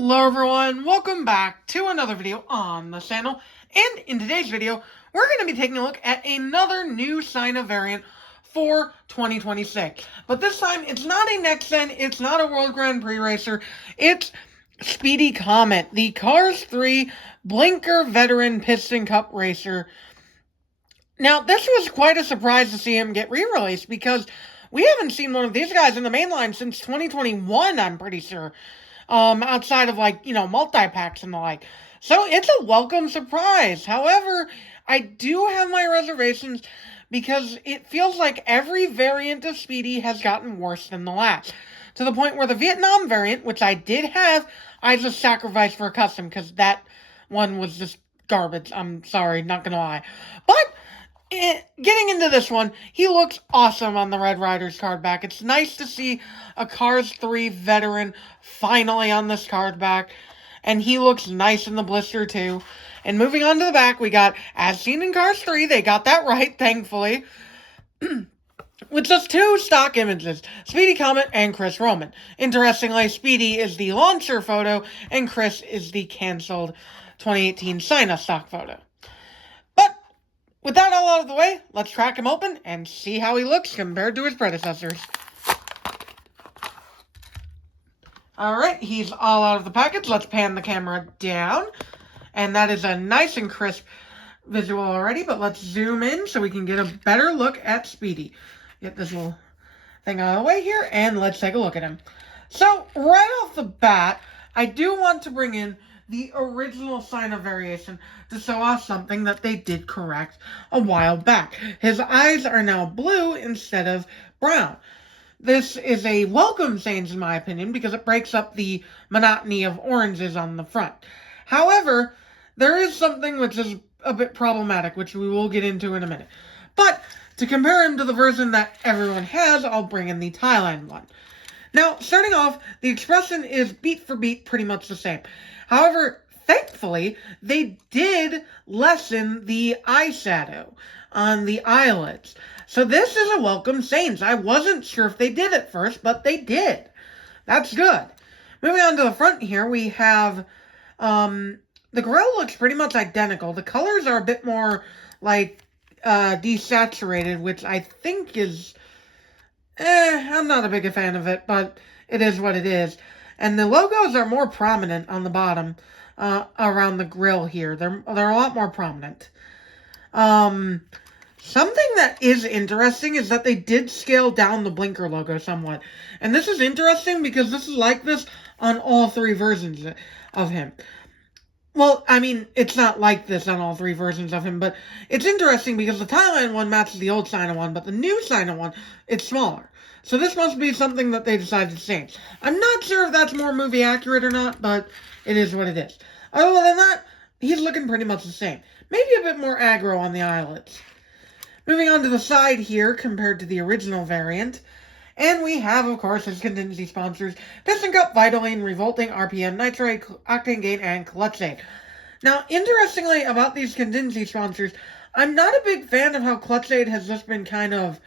Hello everyone, welcome back to another video on the channel, and in today's video, we're going to be taking a look at another new China variant for 2026. But this time, it's not a next gen, it's not a World Grand Prix racer, it's Speedy Comet, the Cars 3 Blinkr Veteran Piston Cup racer. Now, this was quite a surprise to see him get re-released, because we haven't seen one of these guys in the main line since 2021, I'm pretty sure. Outside of, multi-packs and the like. So, it's a welcome surprise. However, I do have my reservations because it feels like every variant of Speedy has gotten worse than the last. To the point where the Vietnam variant, which I did have, I just sacrificed for a custom because that one was just garbage. I'm sorry, not gonna lie. But getting into this one, he looks awesome on the Red Riders card back. It's nice to see a Cars 3 veteran finally on this card back. And he looks nice in the blister too. And moving on to the back, we got, as seen in Cars 3, they got that right, thankfully. With just two stock images, Speedy Comet and Chris Roman. Interestingly, Speedy is the launcher photo, and Chris is the cancelled 2018 China stock photo. With that all out of the way, let's crack him open and see how he looks compared to his predecessors. Alright, he's all out of the package. Let's pan the camera down. And that is a nice and crisp visual already, but let's zoom in so we can get a better look at Speedy. Get this little thing out of the way here, and let's take a look at him. So, right off the bat, I do want to bring in the original China variation to show off something that they did correct a while back. His eyes are now blue instead of brown. This is a welcome change in my opinion because it breaks up the monotony of oranges on the front. However, there is something which is a bit problematic, which we will get into in a minute. But to compare him to the version that everyone has, I'll bring in the Thailand one. Now, starting off, the expression is beat for beat pretty much the same. However, thankfully, they did lessen the eyeshadow on the eyelids. So this is a welcome change. I wasn't sure if they did at first, but they did. That's good. Moving on to the front here, we have, the grille looks pretty much identical. The colors are a bit more, desaturated, which I think is, I'm not a big fan of it, but it is what it is. And the logos are more prominent on the bottom, around the grille here. They're a lot more prominent. Something that is interesting is that they did scale down the Blinkr logo somewhat. And this is interesting because this is like this on all three versions of him. Well, I mean, it's not like this on all three versions of him, but it's interesting because the Thailand one matches the old China one, but the new China one, it's smaller. So this must be something that they decided to change. I'm not sure if that's more movie accurate or not, but it is what it is. Other than that, he's looking pretty much the same. Maybe a bit more aggro on the eyelids. Moving on to the side here, compared to the original variant. And we have, of course, his contingency sponsors, Piston Cup, Vitaline, Revolting, RPM, Nitrate, Octane Gain, and Clutch Aid. Now, interestingly about these contingency sponsors, I'm not a big fan of how Clutch Aid has just been kind of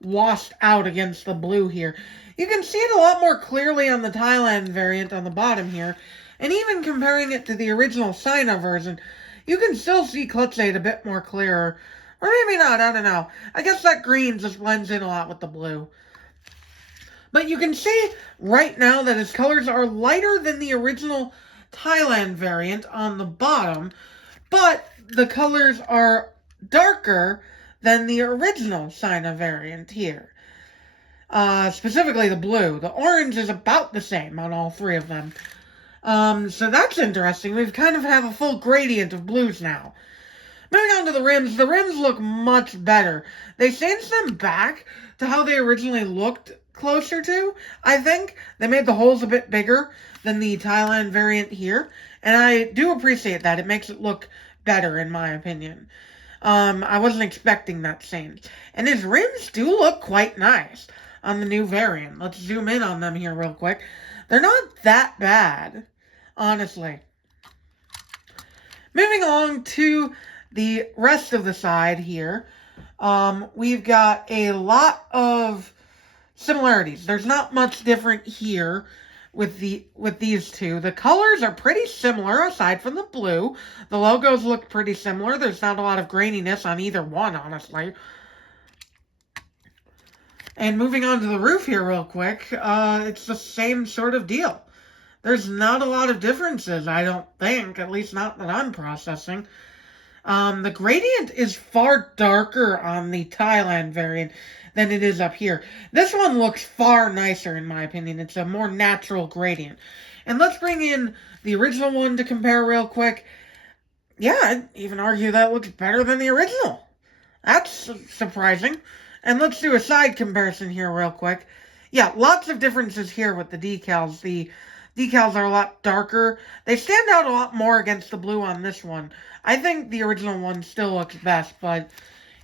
washed out against the blue here. You can see it a lot more clearly on the Thailand variant on the bottom here, and even comparing it to the original China version, you can still see Clutch Aid a bit more clearer. Or maybe not, I don't know. I guess that green just blends in a lot with the blue. But you can see right now that his colors are lighter than the original Thailand variant on the bottom, but the colors are darker than the original China variant here. Specifically the blue. The orange is about the same on all three of them. So that's interesting. We've kind of have a full gradient of blues now. Moving on to the rims look much better. They changed them back to how they originally looked closer to, I think. They made the holes a bit bigger than the Thailand variant here, and I do appreciate that. It makes it look better, in my opinion. I wasn't expecting that change. And his rims do look quite nice on the new variant. Let's zoom in on them here real quick. They're not that bad, honestly. Moving along to the rest of the side here, we've got a lot of similarities. There's not much different here with these two. The colors are pretty similar aside from the blue. The logos look pretty similar. There's not a lot of graininess on either one, honestly. And moving on to the roof here real quick, it's the same sort of deal. There's not a lot of differences, I don't think, at least not that I'm processing. The gradient is far darker on the Thailand variant than it is up here. This one looks far nicer, in my opinion. It's a more natural gradient. And let's bring in the original one to compare real quick. Yeah, I'd even argue that looks better than the original. That's surprising. And let's do a side comparison here real quick. Yeah, lots of differences here with the decals. The decals are a lot darker. They stand out a lot more against the blue on this one. I think the original one still looks best, but,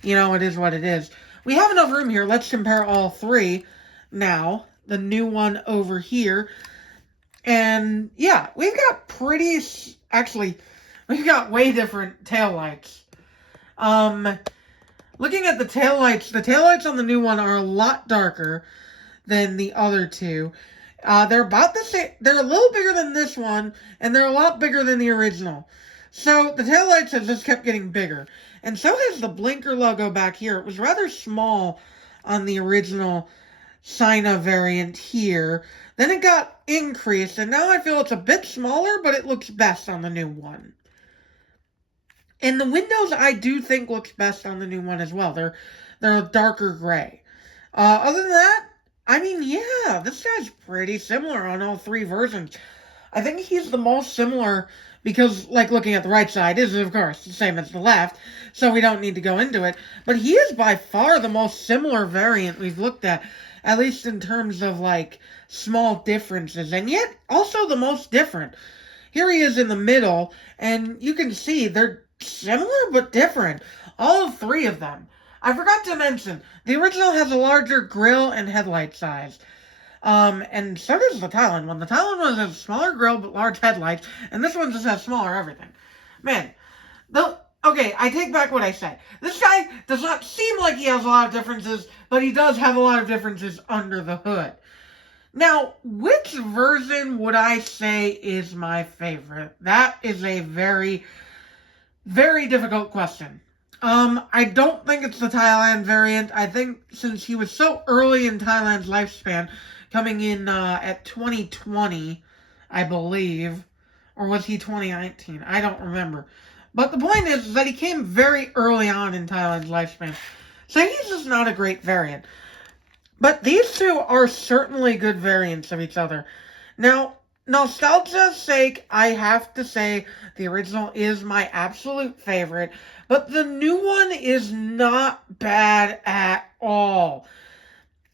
you know, it is what it is. We have enough room here. Let's compare all three now. The new one over here. And, yeah, we've got we've got way different taillights. Looking at the taillights on the new one are a lot darker than the other two. They're about the same. They're a little bigger than this one, and they're a lot bigger than the original. So the taillights have just kept getting bigger. And so has the blinker logo back here. It was rather small on the original Sina variant here. Then it got increased, and now I feel it's a bit smaller, but it looks best on the new one. And the windows, I do think, looks best on the new one as well. They're a darker gray. Other than that, I mean, yeah, this guy's pretty similar on all three versions. I think he's the most similar because, like, looking at the right side is, of course, the same as the left, so we don't need to go into it. But he is by far the most similar variant we've looked at least in terms of, like, small differences, and yet also the most different. Here he is in the middle, and you can see they're similar but different. All three of them. I forgot to mention, the original has a larger grille and headlight size. And so does the Thailand one. The Thailand one has a smaller grille but large headlights, and this one just has smaller everything. Man, okay, I take back what I said. This guy does not seem like he has a lot of differences, but he does have a lot of differences under the hood. Now, which version would I say is my favorite? That is a very, very difficult question. I don't think it's the Thailand variant. I think since he was so early in Thailand's lifespan, coming in at 2020, I believe, or was he 2019? I don't remember. But the point is that he came very early on in Thailand's lifespan. So he's just not a great variant. But these two are certainly good variants of each other. Now, nostalgia's sake, I have to say the original is my absolute favorite, but the new one is not bad at all.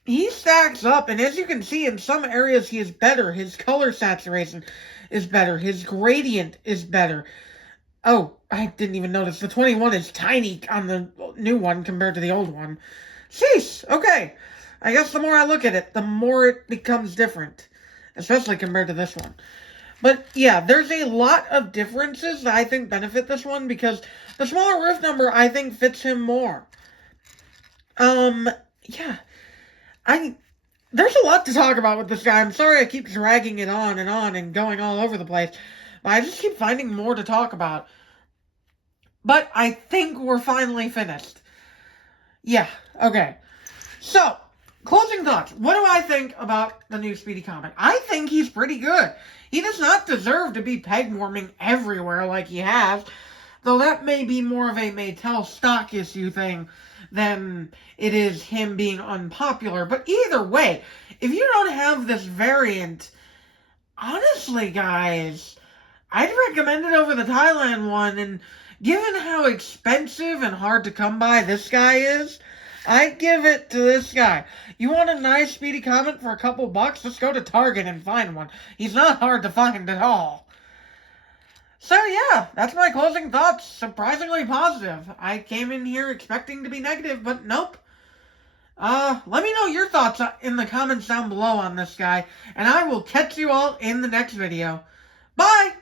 He stacks up, and as you can see, in some areas he is better. His color saturation is better. His gradient is better. Oh, I didn't even notice. The 21 is tiny on the new one compared to the old one. Sheesh, okay. I guess the more I look at it, the more it becomes different. Especially compared to this one. But yeah, there's a lot of differences that I think benefit this one because the smaller roof number I think fits him more. Yeah. There's a lot to talk about with this guy. I'm sorry I keep dragging it on and going all over the place. But I just keep finding more to talk about. But I think we're finally finished. Yeah, okay. So, closing thoughts. What do I think about the new Speedy Comet? I think he's pretty good. He does not deserve to be peg warming everywhere like he has, though that may be more of a Mattel stock issue thing than it is him being unpopular. But either way, if you don't have this variant, honestly, guys, I'd recommend it over the Thailand one, and given how expensive and hard to come by this guy is, I'd give it to this guy. You want a nice Speedy Comet for a couple bucks? Just go to Target and find one. He's not hard to find at all. So yeah, that's my closing thoughts. Surprisingly positive. I came in here expecting to be negative, but nope. Let me know your thoughts in the comments down below on this guy, and I will catch you all in the next video. Bye!